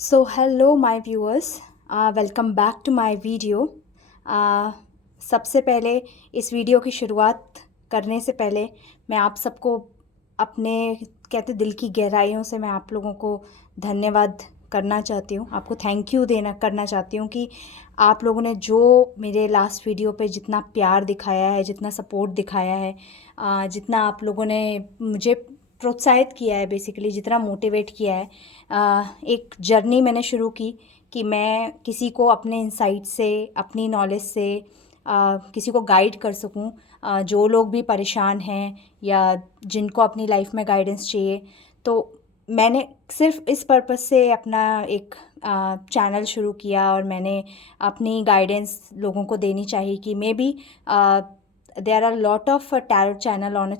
So hello my viewers, welcome back to my video. सबसे पहले इस वीडियो की शुरुआत करने से पहले मैं आप सबको अपने कहते दिल की गहराइयों से मैं आप लोगों को धन्यवाद करना चाहती हूँ, आपको थैंक यू करना चाहती हूँ कि आप लोगों ने जो मेरे लास्ट वीडियो पे जितना प्यार दिखाया है, जितना सपोर्ट दिखाया है, जितना आप लोगों ने मुझे प्रोत्साहित किया है, बेसिकली जितना मोटिवेट किया है। एक जर्नी मैंने शुरू की कि मैं किसी को अपने इंसाइट से, अपनी नॉलेज से किसी को गाइड कर सकूं, जो लोग भी परेशान हैं या जिनको अपनी लाइफ में गाइडेंस चाहिए। तो मैंने सिर्फ इस पर्पस से अपना एक चैनल शुरू किया और मैंने अपनी गाइडेंस लोगों को देनी चाहिए कि may be there are a lot of tarot channel on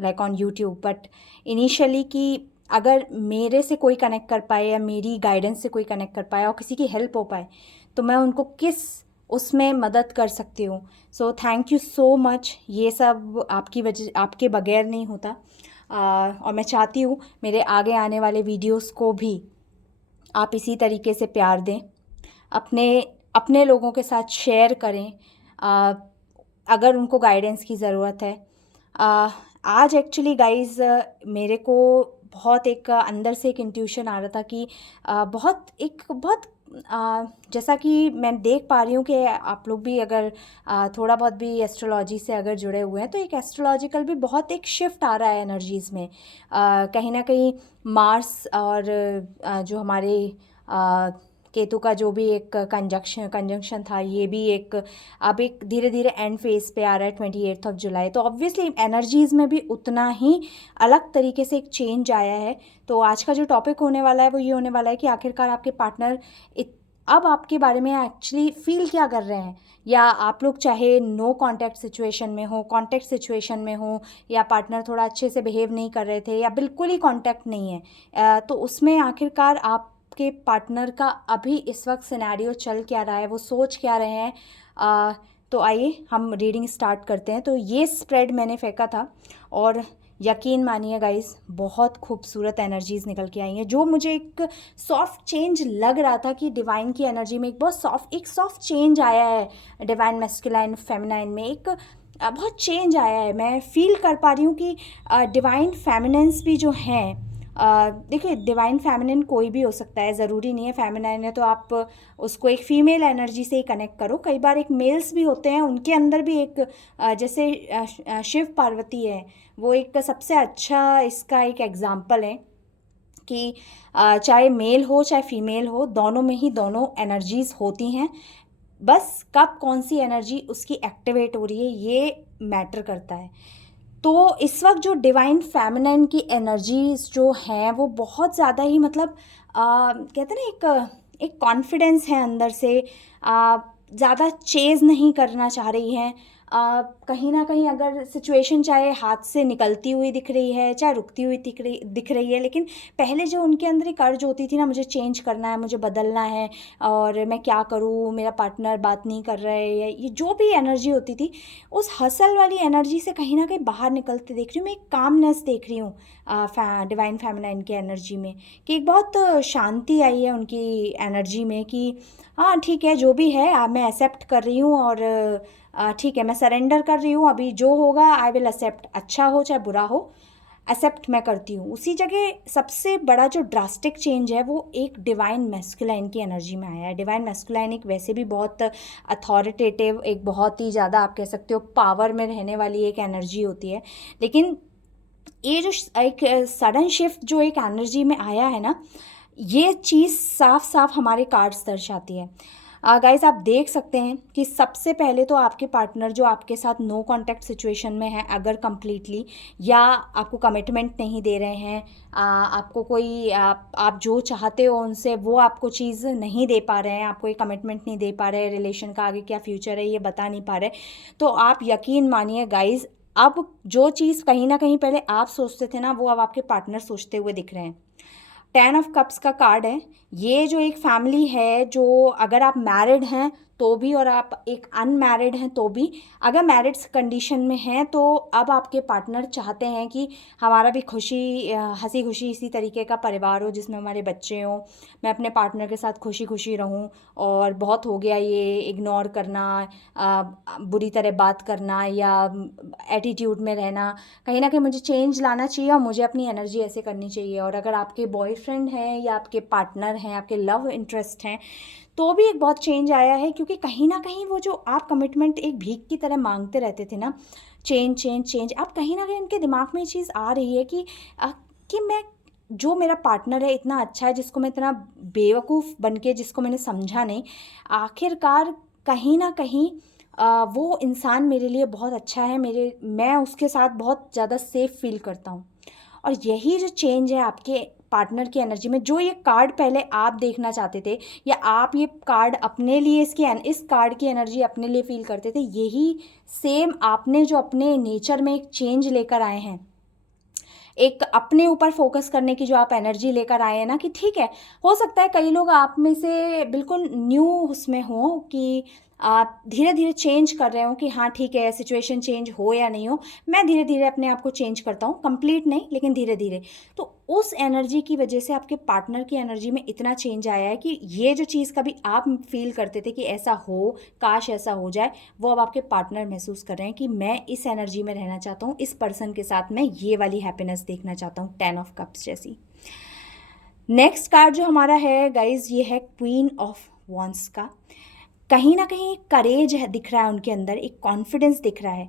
like on YouTube, but initially कि अगर मेरे से कोई कनेक्ट कर पाए या मेरी गाइडेंस से कोई कनेक्ट कर पाए और किसी की हेल्प हो पाए तो मैं उनको किस उसमें मदद कर सकती हूँ। So thank you so much. ये सब आपकी वजह, आपके बगैर नहीं होता। और मैं चाहती हूँ मेरे आगे आने वाले वीडियोस को भी आप इसी तरीके से प्यार दें, अपने अपने लोगों के साथ शेयर करें अगर उनको गाइडेंस की ज़रूरत है। आज एक्चुअली गाइज़ मेरे को बहुत एक अंदर से एक इंट्यूशन आ रहा था कि बहुत जैसा कि मैं देख पा रही हूँ कि आप लोग भी अगर थोड़ा बहुत भी एस्ट्रोलॉजी से अगर जुड़े हुए हैं तो एक एस्ट्रोलॉजिकल भी बहुत एक शिफ्ट आ रहा है एनर्जीज़ में। कहीं ना कहीं मार्स और जो हमारे केतु का जो भी एक कंजंक्शन था, ये भी एक अब एक धीरे धीरे एंड फेज पे आ रहा है 28 जुलाई। तो ऑब्वियसली एनर्जीज़ में भी उतना ही अलग तरीके से एक चेंज आया है। तो आज का जो टॉपिक होने वाला है वो ये होने वाला है कि आखिरकार आपके पार्टनर अब आपके बारे में एक्चुअली फील क्या कर रहे हैं, या आप लोग चाहे नो कांटेक्ट सिचुएशन में हो, कांटेक्ट सिचुएशन में हो, या पार्टनर थोड़ा अच्छे से बिहेव नहीं कर रहे थे या बिल्कुल ही कांटेक्ट नहीं है, तो उसमें आखिरकार आपके पार्टनर का अभी इस वक्त सिनेरियो चल क्या रहा है, वो सोच क्या रहे हैं। तो आइए हम रीडिंग स्टार्ट करते हैं। तो ये स्प्रेड मैंने फेंका था और यकीन मानिए गाइस बहुत खूबसूरत एनर्जीज़ निकल के आई हैं। जो मुझे एक सॉफ्ट चेंज लग रहा था कि डिवाइन की एनर्जी में एक बहुत सॉफ्ट चेंज आया है, डिवाइन मैस्कुलाइन फेमिनाइन में एक बहुत चेंज आया है। मैं फील कर पा रही हूँ कि डिवाइन फेमिनेंस भी जो हैं, देखिए डिवाइन फेमिनिन कोई भी हो सकता है, ज़रूरी नहीं है फेमिनाइन है तो आप उसको एक फ़ीमेल एनर्जी से ही कनेक्ट करो। कई बार एक मेल्स भी होते हैं, उनके अंदर भी एक जैसे शिव पार्वती है, वो एक सबसे अच्छा इसका एक एग्जाम्पल है कि चाहे मेल हो चाहे फीमेल हो, दोनों में ही दोनों एनर्जीज़ होती हैं। बस कब कौन सी एनर्जी उसकी एक्टिवेट हो रही है ये मैटर करता है। तो इस वक्त जो डिवाइन फेमिनाइन की एनर्जीज जो हैं वो बहुत ज़्यादा ही मतलब कहते हैं ना एक कॉन्फिडेंस है अंदर से, ज़्यादा चेज़ नहीं करना चाह रही हैं। कहीं ना कहीं अगर सिचुएशन चाहे हाथ से निकलती हुई दिख रही है, चाहे रुकती हुई दिख रही है, लेकिन पहले जो उनके अंदर एक अर्ज होती थी ना, मुझे चेंज करना है, मुझे बदलना है और मैं क्या करूँ, मेरा पार्टनर बात नहीं कर रहा है, या ये जो भी एनर्जी होती थी, उस हसल वाली एनर्जी से कहीं ना कहीं बाहर निकलते देख रही हूँ। मैं एक कामनेस देख रही हूँ डिवाइन फेमिनाइन की एनर्जी में, कि एक बहुत शांति आई है उनकी एनर्जी में कि हाँ ठीक है जो भी है मैं एक्सेप्ट कर रही हूँ और ठीक है मैं सरेंडर कर रही हूँ, अभी जो होगा आई विल एक्सेप्ट, अच्छा हो चाहे बुरा हो एक्सेप्ट मैं करती हूँ। उसी जगह सबसे बड़ा जो ड्रास्टिक चेंज है वो एक डिवाइन मैस्कुलाइन की एनर्जी में आया है। डिवाइन मैस्कुलाइन एक वैसे भी बहुत अथॉरिटेटिव, एक बहुत ही ज़्यादा आप कह सकते हो पावर में रहने वाली एक एनर्जी होती है, लेकिन ये जो एक सडन शिफ्ट जो एक एनर्जी में आया है ना, ये चीज़ साफ साफ हमारे कार्ड्स दर्शाती है। गाइस आप देख सकते हैं कि सबसे पहले तो आपके पार्टनर जो आपके साथ नो कांटेक्ट सिचुएशन में है, अगर कम्प्लीटली, या आपको कमिटमेंट नहीं दे रहे हैं, आपको कोई आप जो चाहते हो उनसे वो आपको चीज़ नहीं दे पा रहे हैं, आपको एक कमिटमेंट नहीं दे पा रहे हैं, रिलेशन का आगे क्या फ्यूचर है ये बता नहीं पा रहे, तो आप यकीन मानिए गाइज अब जो चीज़ कहीं ना कहीं पहले आप सोचते थे ना, वो अब आपके पार्टनर सोचते हुए दिख रहे हैं। 10 ऑफ कप्स का कार्ड है। ये जो एक फैमिली है, जो अगर आप मैरिड हैं तो भी और आप एक अनमैरिड हैं तो भी, अगर मैरिड कंडीशन में हैं तो अब आपके पार्टनर चाहते हैं कि हमारा भी हंसी खुशी इसी तरीके का परिवार हो जिसमें हमारे बच्चे हों, मैं अपने पार्टनर के साथ खुशी खुशी रहूं, और बहुत हो गया ये इग्नोर करना, बुरी तरह बात करना या एटीट्यूड में रहना, कहीं ना कहीं मुझे चेंज लाना चाहिए और मुझे अपनी एनर्जी ऐसे करनी चाहिए। और अगर आपके बॉयफ्रेंड हैं या आपके पार्टनर हैं, आपके लव इंटरेस्ट हैं, तो भी एक बहुत चेंज आया है, क्योंकि कहीं ना कहीं वो जो आप कमिटमेंट एक भीख की तरह मांगते रहते थे ना, चेंज चेंज चेंज, अब कहीं ना कहीं उनके दिमाग में ये चीज़ आ रही है कि मैं, जो मेरा पार्टनर है इतना अच्छा है, जिसको मैं इतना बेवकूफ़ बन के, जिसको मैंने समझा नहीं, आखिरकार कहीं ना कहीं वो इंसान मेरे लिए बहुत अच्छा है, मैं उसके साथ बहुत ज़्यादा सेफ़ फील करता हूँ। और यही जो चेंज है आपके पार्टनर की एनर्जी में, जो ये कार्ड पहले आप देखना चाहते थे या आप ये कार्ड अपने लिए इस कार्ड की एनर्जी अपने लिए फील करते थे, यही सेम आपने जो अपने नेचर में एक चेंज लेकर आए हैं, एक अपने ऊपर फोकस करने की जो आप एनर्जी लेकर आए हैं ना, कि ठीक है, हो सकता है कई लोग आप में से बिल्कुल न्यू उसमें हो कि आप धीरे धीरे चेंज कर रहे हो कि हाँ ठीक है, सिचुएशन चेंज हो या नहीं हो, मैं धीरे धीरे अपने आप को चेंज करता हूँ, कंप्लीट नहीं लेकिन धीरे धीरे। तो उस एनर्जी की वजह से आपके पार्टनर की एनर्जी में इतना चेंज आया है कि ये जो चीज़ कभी आप फील करते थे कि ऐसा हो, काश ऐसा हो जाए, वो अब आपके पार्टनर महसूस कर रहे हैं कि मैं इस एनर्जी में रहना चाहता हूँ, इस पर्सन के साथ मैं ये वाली हैप्पीनेस देखना चाहता हूँ, 10 ऑफ कप्स जैसी। नेक्स्ट कार्ड जो हमारा है गाइज, ये है क्वीन ऑफ वॉन्ड्स का। कहीं ना कहीं एक करेज है दिख रहा है उनके अंदर, एक कॉन्फिडेंस दिख रहा है,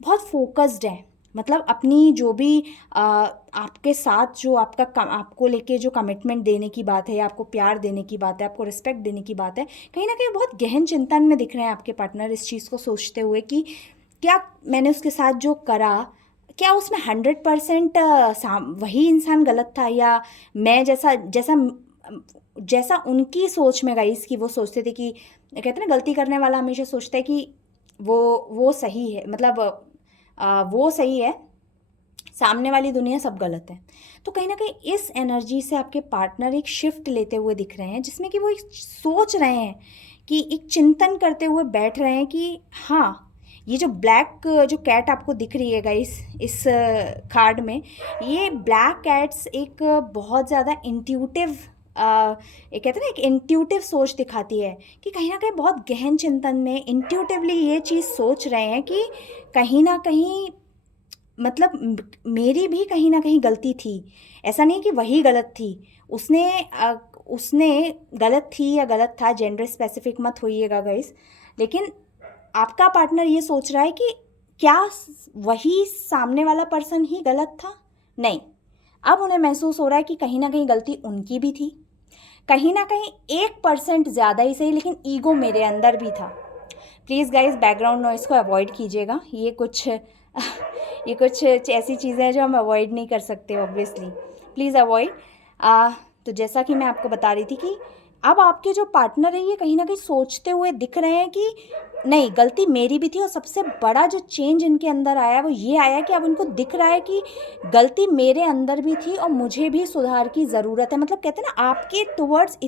बहुत फोकस्ड है, मतलब अपनी जो भी आपके साथ जो आपको लेके जो कमिटमेंट देने की बात है, या आपको प्यार देने की बात है, आपको रिस्पेक्ट देने की बात है, कहीं ना कहीं बहुत गहन चिंतन में दिख रहे हैं आपके पार्टनर, इस चीज़ को सोचते हुए कि क्या मैंने उसके साथ जो करा, क्या उसमें 100% वही इंसान गलत था, या मैं जैसा जैसा जैसा उनकी सोच में गाइस, कि वो सोचते थे कि, कहते हैं ना, गलती करने वाला हमेशा सोचता है कि वो सही है, मतलब वो सही है, सामने वाली दुनिया सब गलत है। तो कहीं ना कहीं इस एनर्जी से आपके पार्टनर एक शिफ्ट लेते हुए दिख रहे हैं, जिसमें कि वो एक सोच रहे हैं, कि एक चिंतन करते हुए बैठ रहे हैं कि हाँ, ये जो ब्लैक जो कैट आपको दिख रही है गाइस इस कार्ड में, ये ब्लैक कैट्स एक बहुत ज़्यादा इंट्यूटिव, ये कहते हैं ना, एक इंट्यूटिव सोच दिखाती है, कि कहीं ना कहीं बहुत गहन चिंतन में इंट्यूटिवली ये चीज़ सोच रहे हैं कि कहीं ना कहीं, मतलब मेरी भी कहीं ना कहीं गलती थी, ऐसा नहीं कि वही गलत थी, उसने गलत थी या गलत था, जेंडर स्पेसिफिक मत होइएगा गाइस, लेकिन आपका पार्टनर ये सोच रहा है कि क्या वही सामने वाला पर्सन ही गलत था? नहीं, अब उन्हें महसूस हो रहा है कि कहीं ना कहीं गलती उनकी भी थी, कहीं ना कहीं 1% ज़्यादा ही सही, लेकिन ईगो मेरे अंदर भी था। प्लीज़ गाइज बैकग्राउंड नॉइज़ को अवॉइड कीजिएगा, ये कुछ ऐसी चीज़ें हैं जो हम अवॉइड नहीं कर सकते ऑब्वियसली, प्लीज़ अवॉइड। तो जैसा कि मैं आपको बता रही थी कि अब आपके जो पार्टनर है, ये कहीं ना कहीं सोचते हुए दिख रहे हैं कि नहीं, गलती मेरी भी थी, और सबसे बड़ा जो चेंज इनके अंदर आया वो ये आया कि अब इनको दिख रहा है कि गलती मेरे अंदर भी थी और मुझे भी सुधार की ज़रूरत है। मतलब कहते हैं ना, आपके टुवर्ड्स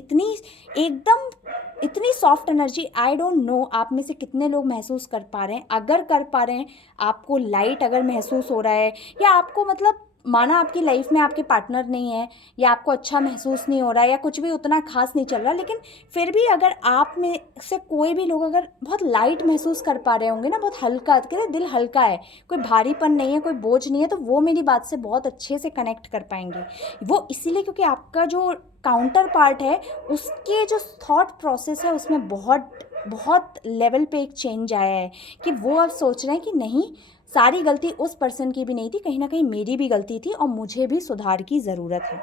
इतनी soft energy, I don't know आप में से कितने लोग महसूस कर पा रहे हैं। अगर कर पा रहे हैं, आपको लाइट अगर महसूस हो रहा है, या आपको मतलब माना आपकी लाइफ में आपके पार्टनर नहीं है, या आपको अच्छा महसूस नहीं हो रहा है, या कुछ भी उतना खास नहीं चल रहा, लेकिन फिर भी अगर आप में से कोई भी लोग अगर बहुत लाइट महसूस कर पा रहे होंगे ना, बहुत हल्का, कहते दिल हल्का है, कोई भारीपन नहीं है, कोई बोझ नहीं है, तो वो मेरी बात से बहुत अच्छे से कनेक्ट कर पाएंगे। वो इसीलिए क्योंकि आपका जो काउंटर पार्ट है, उसके जो थॉट प्रोसेस है, उसमें बहुत लेवल पे एक चेंज आया है, कि वो अब सोच रहे हैं कि नहीं, सारी गलती उस पर्सन की भी नहीं थी, कहीं ना कहीं मेरी भी गलती थी और मुझे भी सुधार की ज़रूरत है।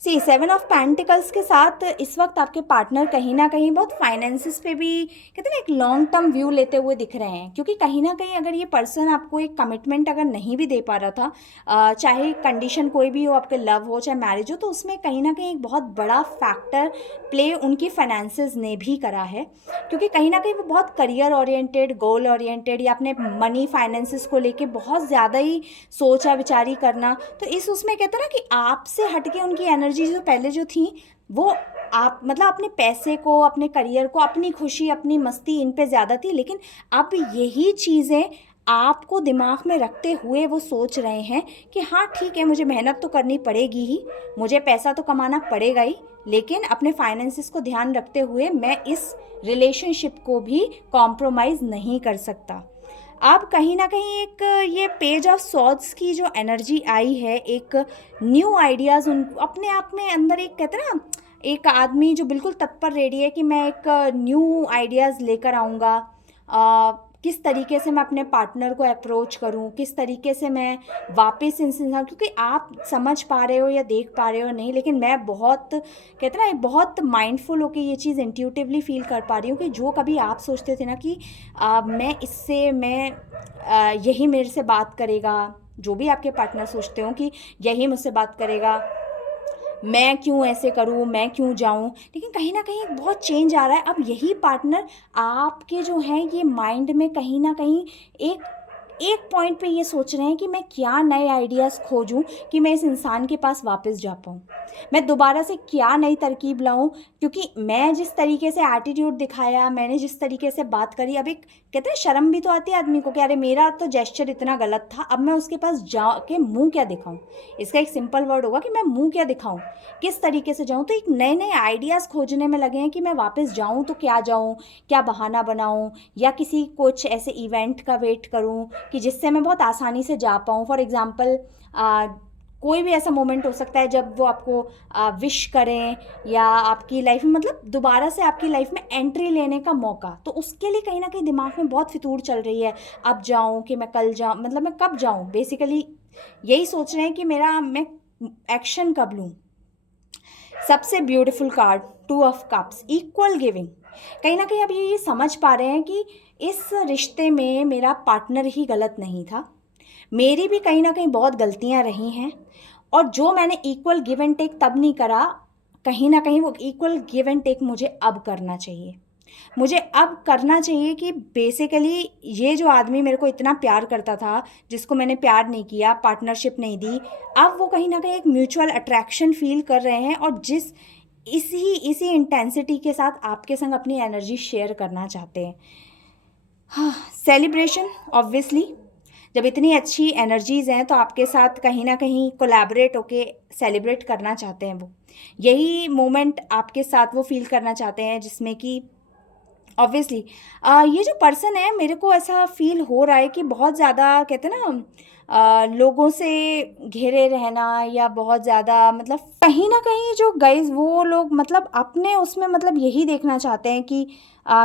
7 ऑफ पेंटिकल्स के साथ इस वक्त आपके पार्टनर कहीं ना कहीं बहुत फाइनेंसिस पे भी, कहते हैं ना, एक लॉन्ग टर्म व्यू लेते हुए दिख रहे हैं, क्योंकि कहीं ना कहीं अगर ये पर्सन आपको एक कमिटमेंट अगर नहीं भी दे पा रहा था, चाहे कंडीशन कोई भी हो, आपके लव हो चाहे मैरिज हो, तो उसमें कहीं ना कहीं एक बहुत बड़ा फैक्टर प्ले उनकी फाइनेंसिस ने भी करा है, क्योंकि कहीं ना कहीं वो बहुत करियर ओरिएंटेड, गोल ओरिएंटेड, या अपने मनी फाइनेंसिस को लेके बहुत ज़्यादा ही सोचा विचारी करना, तो उसमें कहते हैं ना कि आपसे हटके उनकी एनर्जी जो पहले जो थी, वो आप मतलब अपने पैसे को, अपने करियर को, अपनी खुशी, अपनी मस्ती इन पे ज़्यादा थी, लेकिन अब यही चीज़ें आपको दिमाग में रखते हुए वो सोच रहे हैं कि हाँ ठीक है, मुझे मेहनत तो करनी पड़ेगी ही, मुझे पैसा तो कमाना पड़ेगा ही, लेकिन अपने फाइनेंसिस को ध्यान रखते हुए मैं इस रिलेशनशिप को भी कॉम्प्रोमाइज़ नहीं कर सकता। अब कहीं ना कहीं एक ये पेज ऑफ सॉर्ड्स की जो एनर्जी आई है, एक न्यू आइडियाज़ उन अपने आप में अंदर, एक कहते हैं ना, एक आदमी जो बिल्कुल तत्पर रेडी है कि मैं एक न्यू आइडियाज़ लेकर आऊँगा, किस तरीके से मैं अपने पार्टनर को अप्रोच करूं, किस तरीके से मैं वापस इंसान, क्योंकि आप समझ पा रहे हो या देख पा रहे हो नहीं, लेकिन मैं बहुत कहते हैं ना बहुत माइंडफुल होकर ये चीज़ इंट्यूटिवली फील कर पा रही हूँ कि जो कभी आप सोचते थे ना कि यही मेरे से बात करेगा, जो भी आपके पार्टनर सोचते हो कि यही मुझसे बात करेगा, मैं क्यों ऐसे करूँ, मैं क्यों जाऊँ, लेकिन कहीं ना कहीं एक बहुत चेंज आ रहा है। अब यही पार्टनर आपके जो हैं ये माइंड में कहीं ना कहीं एक एक पॉइंट पे ये सोच रहे हैं कि मैं क्या नए आइडियाज़ खोजूं कि मैं इस इंसान के पास वापस जा पाऊँ, मैं दोबारा से क्या नई तरकीब लाऊं, क्योंकि मैं जिस तरीके से एटीट्यूड दिखाया, मैंने जिस तरीके से बात करी, अब एक कहते हैं शर्म भी तो आती है आदमी को कि अरे मेरा तो जेस्चर इतना गलत था, अब मैं उसके पास जा के मुँह क्या दिखाऊँ। इसका एक सिंपल वर्ड होगा कि मैं मुँह क्या दिखाऊँ, किस तरीके से जाऊँ। तो एक नए नए आइडियाज़ खोजने में लगे हैं कि मैं वापस जाऊँ तो क्या जाऊँ, क्या बहाना बनाऊँ, या किसी कुछ ऐसे इवेंट का वेट करूँ कि जिससे मैं बहुत आसानी से जा पाऊँ। फॉर एग्ज़ाम्पल कोई भी ऐसा मोमेंट हो सकता है जब वो आपको विश करें, या आपकी लाइफ में मतलब दोबारा से आपकी लाइफ में एंट्री लेने का मौका, तो उसके लिए कहीं ना कहीं दिमाग में बहुत फितूर चल रही है। अब जाऊँ कि मैं कल जाऊँ, मतलब मैं कब जाऊँ, बेसिकली यही सोच रहे हैं कि मैं एक्शन कब लूँ। सबसे beautiful card, 2 of cups, equal giving. कहीं ना कहीं अब ये समझ पा रहे हैं कि इस रिश्ते में मेरा पार्टनर ही गलत नहीं था, मेरी भी कहीं ना कहीं बहुत गलतियां रही हैं, और जो मैंने इक्वल गिव एंड टेक तब नहीं करा, कहीं ना कहीं वो इक्वल गिव एंड टेक मुझे अब करना चाहिए। मुझे अब करना चाहिए कि बेसिकली ये जो आदमी मेरे को इतना प्यार करता था, जिसको मैंने प्यार नहीं किया, पार्टनरशिप नहीं दी, अब वो कहीं ना कहीं एक म्यूचुअल अट्रैक्शन फील कर रहे हैं, और इसी इंटेंसिटी के साथ आपके संग अपनी एनर्जी शेयर करना चाहते हैं। हाँ, सेलिब्रेशन ऑब्वियसली, जब इतनी अच्छी एनर्जीज़ हैं तो आपके साथ कहीं ना कहीं कोलैबोरेट होके सेलिब्रेट करना चाहते हैं। वो यही मोमेंट आपके साथ वो फील करना चाहते हैं, जिसमें कि ऑब्वियसली ये जो पर्सन है, मेरे को ऐसा फील हो रहा है कि बहुत ज़्यादा कहते हैं ना लोगों से घिरे रहना, या बहुत ज़्यादा मतलब कहीं ना कहीं जो गाइज वो लोग मतलब अपने उसमें मतलब यही देखना चाहते हैं कि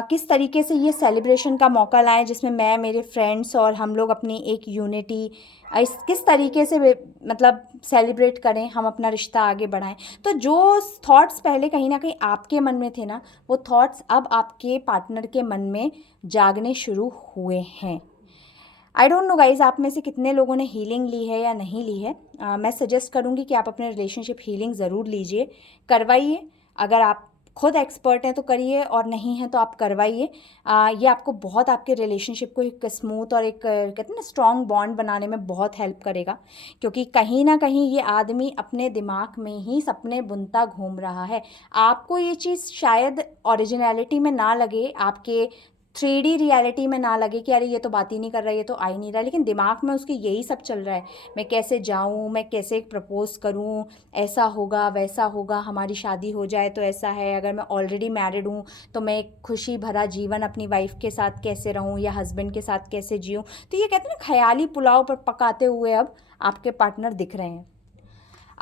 किस तरीके से ये सेलिब्रेशन का मौका लाएं, जिसमें मैं, मेरे फ्रेंड्स और हम लोग अपनी एक यूनिटी इस किस तरीके से मतलब सेलिब्रेट करें, हम अपना रिश्ता आगे बढ़ाएं। तो जो थॉट्स पहले कहीं ना कहीं आपके मन में थे ना, वो थॉट्स अब आपके पार्टनर के मन में जागने शुरू हुए हैं। आई डोंट नो गाइज, आप में से कितने लोगों ने हीलिंग ली है या नहीं ली है। मैं सजेस्ट करूँगी कि आप अपने रिलेशनशिप हीलिंग ज़रूर लीजिए, करवाइए। अगर आप खुद एक्सपर्ट हैं तो करिए, और नहीं है तो आप करवाइए। ये आपको बहुत आपके रिलेशनशिप को एक स्मूथ और एक कहते हैं ना स्ट्रॉन्ग बॉन्ड बनाने में बहुत हेल्प करेगा, क्योंकि कहीं ना कहीं ये आदमी अपने दिमाग में ही सपने बुनता घूम रहा है। आपको ये चीज़ शायद ओरिजिनलिटी में ना लगे, आपके 3D रियलिटी में ना लगे कि अरे ये तो बात ही नहीं कर रहा, ये तो आ ही नहीं रहा, लेकिन दिमाग में उसके यही सब चल रहा है, मैं कैसे जाऊँ, मैं कैसे प्रपोज करूँ, ऐसा होगा वैसा होगा, हमारी शादी हो जाए तो ऐसा है, अगर मैं ऑलरेडी मैरिड हूँ तो मैं एक खुशी भरा जीवन अपनी वाइफ के साथ कैसे रहूँ, या हस्बैंड के साथ कैसे जीऊँ। तो ये कहते हैं ना ख्याली पुलाव पर पकाते हुए अब आपके पार्टनर दिख रहे हैं।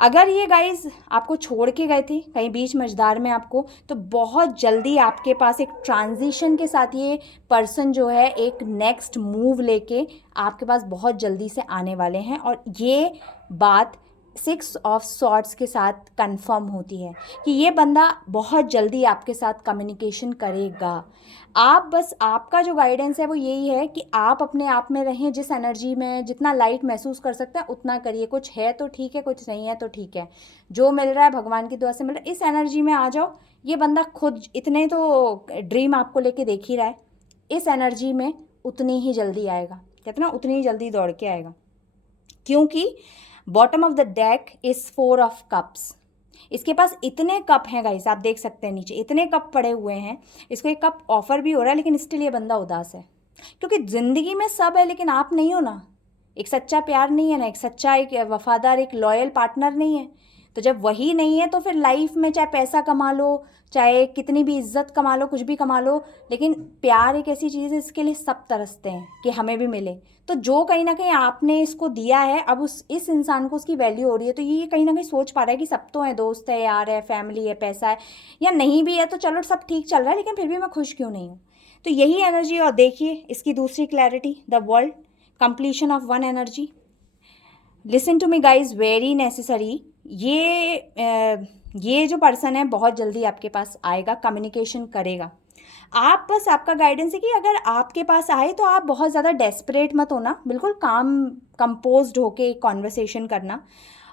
अगर ये गाइज आपको छोड़ के गए थे कहीं बीच मझधार में आपको, तो बहुत जल्दी आपके पास एक ट्रांजिशन के साथ ये पर्सन जो है एक नेक्स्ट मूव लेके आपके पास बहुत जल्दी से आने वाले हैं, और ये बात 6 ऑफ सॉर्ड्स के साथ कंफर्म होती है कि ये बंदा बहुत जल्दी आपके साथ कम्युनिकेशन करेगा। आप बस, आपका जो गाइडेंस है वो यही है कि आप अपने आप में रहें, जिस एनर्जी में जितना लाइट महसूस कर सकते हैं उतना करिए। कुछ है तो ठीक है, कुछ नहीं है तो ठीक है, जो मिल रहा है भगवान की दुआ से मिल रहा है, इस एनर्जी में आ जाओ। ये बंदा खुद इतने तो ड्रीम आपको लेके देख ही रहा है, इस एनर्जी में उतनी ही जल्दी आएगा, कहते ना उतनी ही जल्दी दौड़ के आएगा, क्योंकि bottom of the deck is 4 of cups. इसके पास इतने कप हैं गाइस, आप देख सकते हैं नीचे इतने कप पड़े हुए हैं। इसको एक कप ऑफर भी हो रहा है, लेकिन स्टिल ये बंदा उदास है, क्योंकि ज़िंदगी में सब है लेकिन आप नहीं हो ना। एक सच्चा प्यार नहीं है ना, एक सच्चा, एक वफादार, एक लॉयल पार्टनर नहीं है। तो जब वही नहीं है तो फिर लाइफ में चाहे पैसा कमा लो, चाहे कितनी भी इज्जत कमा लो, कुछ भी कमा लो, लेकिन प्यार एक ऐसी चीज़ है इसके लिए सब तरसते हैं कि हमें भी मिले। तो जो कहीं ना कहीं आपने इसको दिया है, अब इस इंसान को उसकी वैल्यू हो रही है, तो ये कहीं ना कहीं सोच पा रहा है कि सब तो है, दोस्त है, यार है, फैमिली है, पैसा है, या नहीं भी है तो चलो सब ठीक चल रहा है, लेकिन फिर भी मैं खुश क्यों नहीं हूँ। तो यही एनर्जी। और देखिए इसकी दूसरी clarity, the world, completion of one energy. Listen to me guys, very necessary. ये जो पर्सन है बहुत जल्दी आपके पास आएगा, कम्युनिकेशन करेगा। आप बस, आपका गाइडेंस है कि अगर आपके पास आए तो आप बहुत ज़्यादा डेस्परेट मत होना, बिल्कुल काम कंपोज्ड होके कॉन्वर्सेशन करना।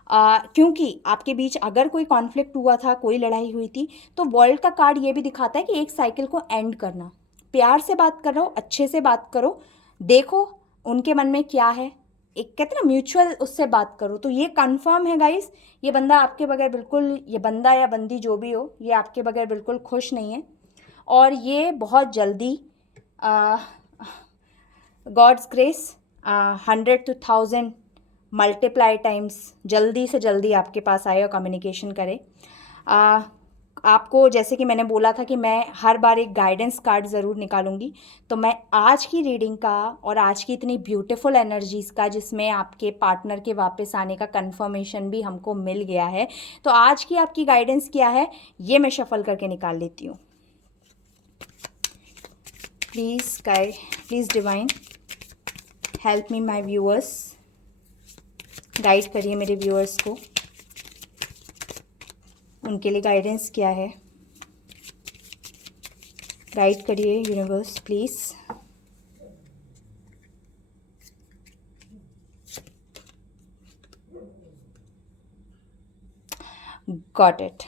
क्योंकि आपके बीच अगर कोई कॉन्फ्लिक्ट हुआ था, कोई लड़ाई हुई थी, तो वर्ल्ड का कार्ड ये भी दिखाता है कि एक साइकिल को एंड करना। प्यार से बात करो, अच्छे से बात करो, देखो उनके मन में क्या है, एक कहते हैं ना म्यूचुअल, उससे बात करो। तो ये कंफर्म है गाइस, ये बंदा आपके बगैर बिल्कुल, ये बंदा या बंदी जो भी हो, ये आपके बगैर बिल्कुल खुश नहीं है। और ये बहुत जल्दी God's grace 100 to 1000 multiply times जल्दी से जल्दी आपके पास आए और कम्युनिकेशन करे। आपको जैसे कि मैंने बोला था कि मैं हर बार एक गाइडेंस कार्ड ज़रूर निकालूंगी, तो मैं आज की रीडिंग का और आज की इतनी ब्यूटीफुल एनर्जीज़ का, जिसमें आपके पार्टनर के वापस आने का कंफर्मेशन भी हमको मिल गया है, तो आज की आपकी गाइडेंस क्या है ये मैं शफल करके निकाल लेती हूँ। Please guide, please divine help me my viewers, guide करिए मेरे व्यूअर्स को, उनके लिए गाइडेंस क्या है, गाइड करिए यूनिवर्स प्लीज़। Got it.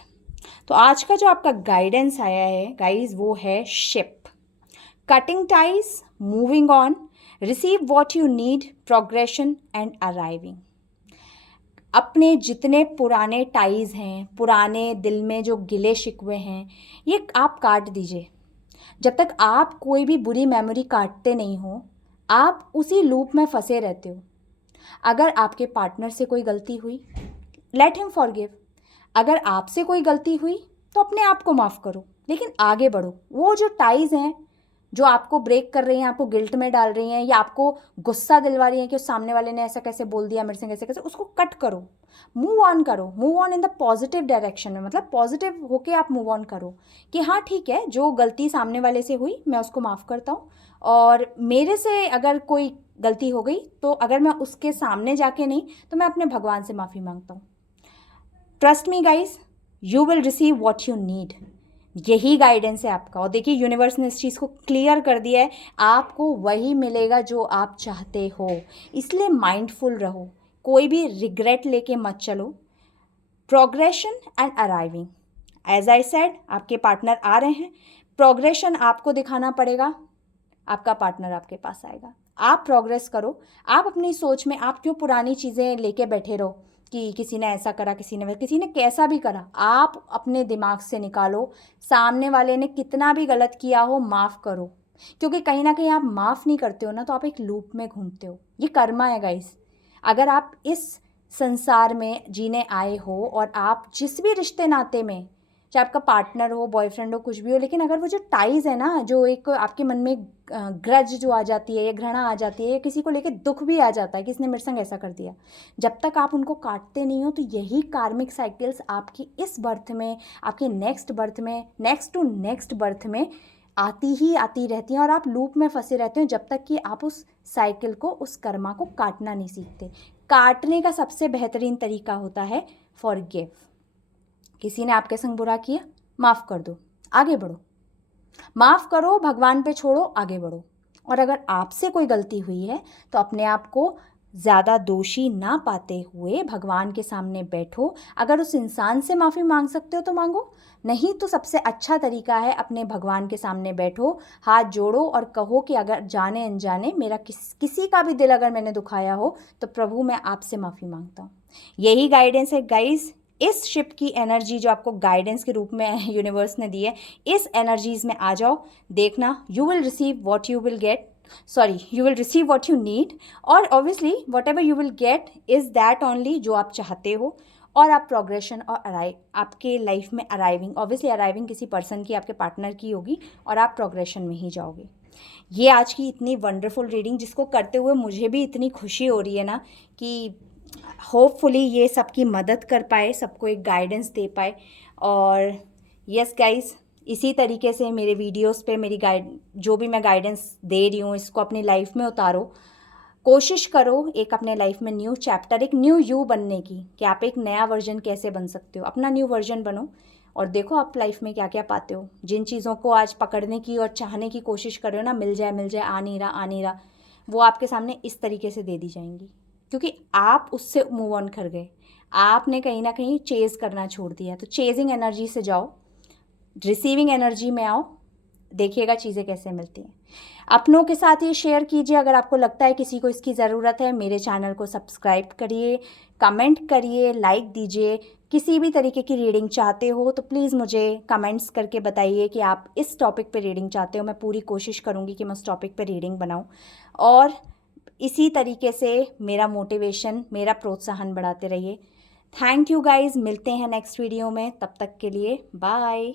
तो आज का जो आपका गाइडेंस आया है गाइज, वो है ship, cutting ties, moving on, receive what you need, progression and arriving. अपने जितने पुराने टाइज हैं, पुराने दिल में जो गिले शिकवे हैं, ये आप काट दीजिए। जब तक आप कोई भी बुरी मेमोरी काटते नहीं हो, आप उसी लूप में फंसे रहते हो। अगर आपके पार्टनर से कोई गलती हुई, लेट हिम फॉरगिव। अगर आपसे कोई गलती हुई तो अपने आप को माफ़ करो, लेकिन आगे बढ़ो। वो जो टाइज हैं जो आपको ब्रेक कर रही हैं, आपको गिल्ट में डाल रही हैं, या आपको गुस्सा दिलवा रही हैं कि उस सामने वाले ने ऐसा कैसे बोल दिया, मेरे से कैसे कैसे, उसको कट करो, मूव ऑन करो, move on in the positive direction में। मतलब पॉजिटिव होके आप मूव ऑन करो कि हाँ ठीक है, जो गलती सामने वाले से हुई मैं उसको माफ़ करता हूँ, और मेरे से अगर कोई गलती हो गई तो अगर मैं उसके सामने जाके नहीं तो मैं अपने भगवान से माफ़ी मांगता हूँ। Trust me guys, you will receive what you need. यही गाइडेंस है आपका। और देखिए यूनिवर्स ने इस चीज़ को क्लियर कर दिया है, आपको वही मिलेगा जो आप चाहते हो। इसलिए माइंडफुल रहो, कोई भी रिग्रेट लेके मत चलो। Progression and arriving, as I said, आपके पार्टनर आ रहे हैं। प्रोग्रेशन आपको दिखाना पड़ेगा, आपका पार्टनर आपके पास आएगा। आप प्रोग्रेस करो। आप अपनी सोच में, आप क्यों पुरानी चीज़ें लेके बैठे रहो कि किसी ने ऐसा करा, किसी ने कैसा भी करा, आप अपने दिमाग से निकालो। सामने वाले ने कितना भी गलत किया हो, माफ़ करो। क्योंकि कहीं ना कहीं आप माफ़ नहीं करते हो ना, तो आप एक लूप में घूमते हो। ये कर्मा है गाइस। अगर आप इस संसार में जीने आए हो और आप जिस भी रिश्ते नाते में, चाहे आपका पार्टनर हो, बॉयफ्रेंड हो, कुछ भी हो, लेकिन अगर वो जो टाइज है ना, जो एक आपके मन में ग्रज जो आ जाती है, या घृणा आ जाती है, या किसी को लेके दुख भी आ जाता है कि इसने मेरे संग ऐसा कर दिया, जब तक आप उनको काटते नहीं हो, तो यही कार्मिक साइकिल्स आपकी इस बर्थ में, आपके नेक्स्ट बर्थ में, नेक्स्ट टू नेक्स्ट बर्थ में आती ही आती रहती हैं, और आप लूप में फंसे रहते हो जब तक कि आप उस साइकिल को, उस कर्मा को काटना नहीं सीखते। काटने का सबसे बेहतरीन तरीका होता है फॉरगिव। किसी ने आपके संग बुरा किया, माफ़ कर दो, आगे बढ़ो। माफ़ करो, भगवान पे छोड़ो, आगे बढ़ो। और अगर आपसे कोई गलती हुई है तो अपने आप को ज़्यादा दोषी ना पाते हुए भगवान के सामने बैठो। अगर उस इंसान से माफ़ी मांग सकते हो तो मांगो, नहीं तो सबसे अच्छा तरीका है अपने भगवान के सामने बैठो, हाथ जोड़ो और कहो कि अगर जाने अनजाने मेरा किसी का भी दिल अगर मैंने दुखाया हो तो प्रभु मैं आपसे माफ़ी मांगता हूँ। यही गाइडेंस है गाइस। इस शिप की एनर्जी जो आपको गाइडेंस के रूप में यूनिवर्स ने दी है, इस एनर्जीज में आ जाओ। देखना, you will receive what you will get, you will receive what you need, और obviously whatever you will get is that only जो आप चाहते हो। और आप प्रोग्रेशन और आपके लाइफ में अराइविंग, ऑब्वियसली अराइविंग किसी पर्सन की, आपके पार्टनर की होगी, और आप प्रोग्रेशन में ही जाओगे। ये आज की इतनी वंडरफुल रीडिंग, जिसको करते हुए मुझे भी इतनी खुशी हो रही है ना, कि होपफुली ये सबकी मदद कर पाए, सबको एक गाइडेंस दे पाए। और यस गाइस, इसी तरीके से मेरे वीडियोस पे मेरी जो भी मैं गाइडेंस दे रही हूँ, इसको अपनी लाइफ में उतारो। कोशिश करो एक अपने लाइफ में न्यू चैप्टर, एक न्यू यू बनने की, कि आप एक नया वर्जन कैसे बन सकते हो। अपना न्यू वर्जन बनो और देखो आप लाइफ में क्या क्या पाते हो। जिन चीज़ों को आज पकड़ने की और चाहने की कोशिश कर रहे हो ना, मिल जाए आ नहीं रहा, वो आपके सामने इस तरीके से दे दी जाएंगी, क्योंकि आप उससे मूव ऑन कर गए। आपने कहीं ना कहीं चेज़ करना छोड़ दिया। तो चेजिंग एनर्जी से जाओ, रिसीविंग एनर्जी में आओ, देखिएगा चीज़ें कैसे मिलती हैं। अपनों के साथ ये शेयर कीजिए अगर आपको लगता है किसी को इसकी ज़रूरत है। मेरे चैनल को सब्सक्राइब करिए, कमेंट करिए, लाइक दीजिए। किसी भी तरीके की रीडिंग चाहते हो तो प्लीज़ मुझे कमेंट्स करके बताइए कि आप इस टॉपिक पे रीडिंग चाहते हो। मैं पूरी कोशिश करूँगी कि मैं उस टॉपिक पे रीडिंग बनाऊँ, और इसी तरीके से मेरा मोटिवेशन, मेरा प्रोत्साहन बढ़ाते रहिए। थैंक यू गाइज़, मिलते हैं नेक्स्ट वीडियो में। तब तक के लिए बाय।